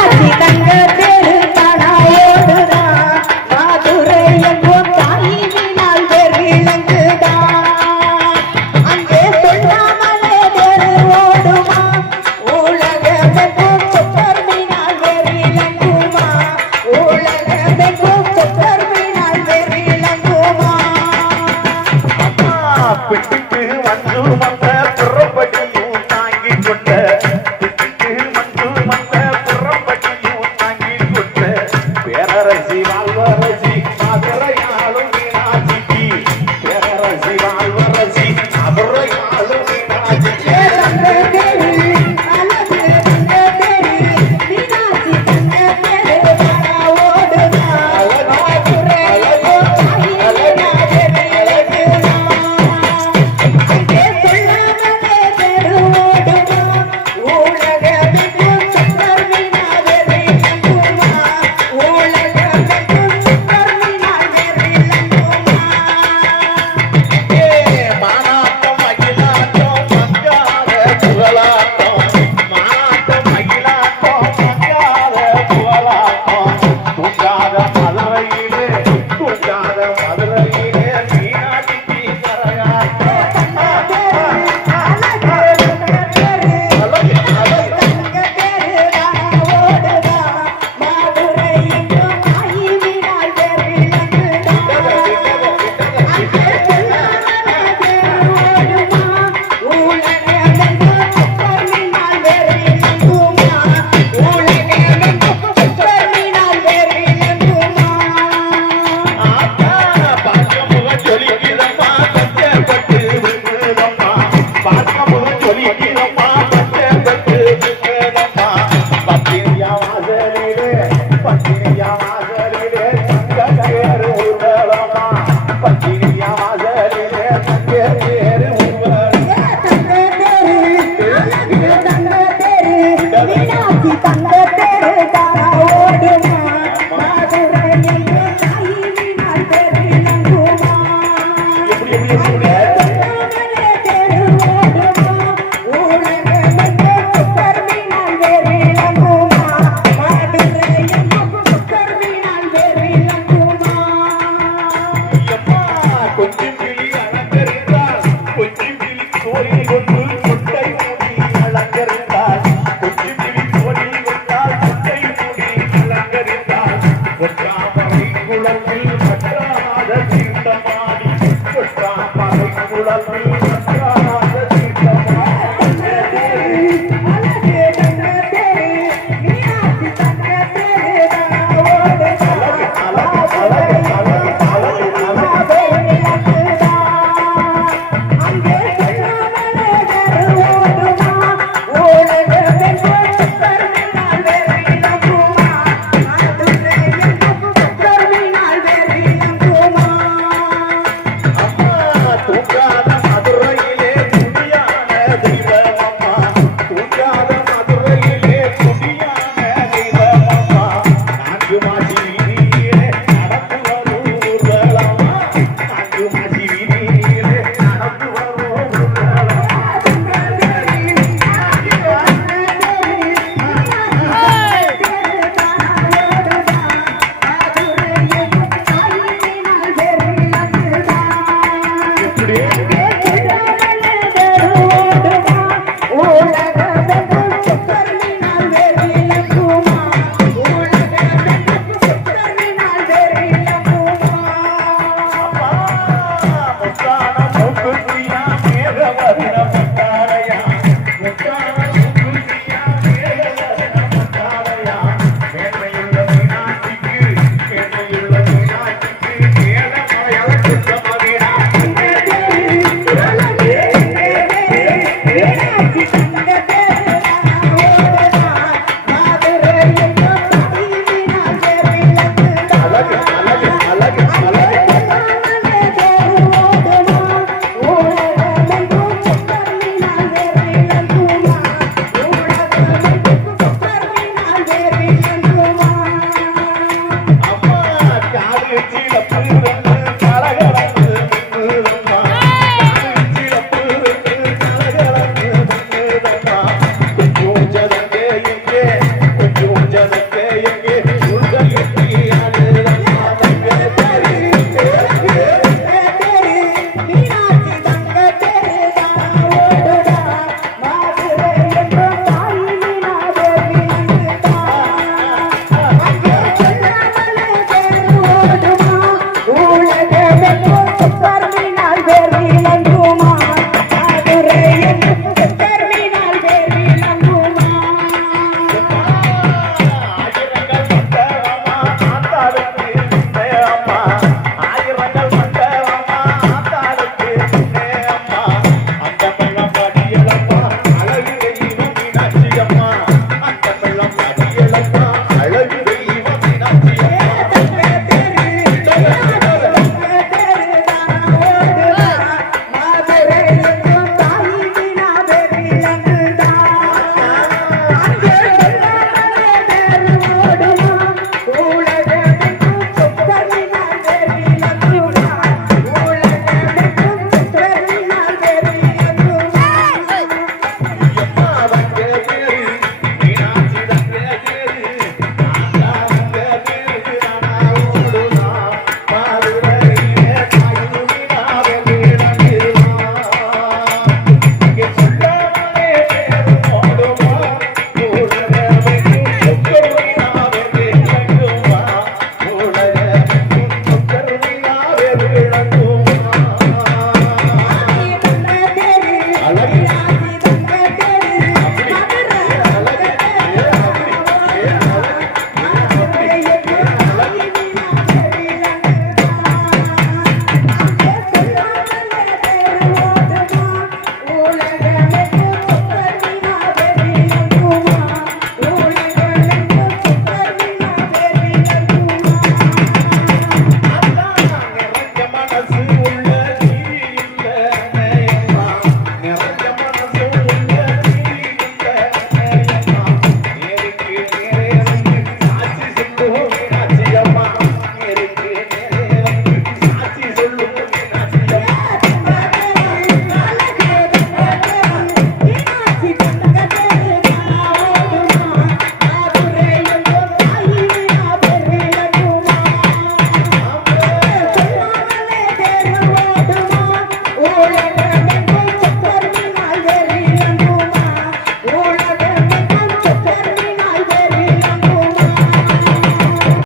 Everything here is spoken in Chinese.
大体单个。Thank you.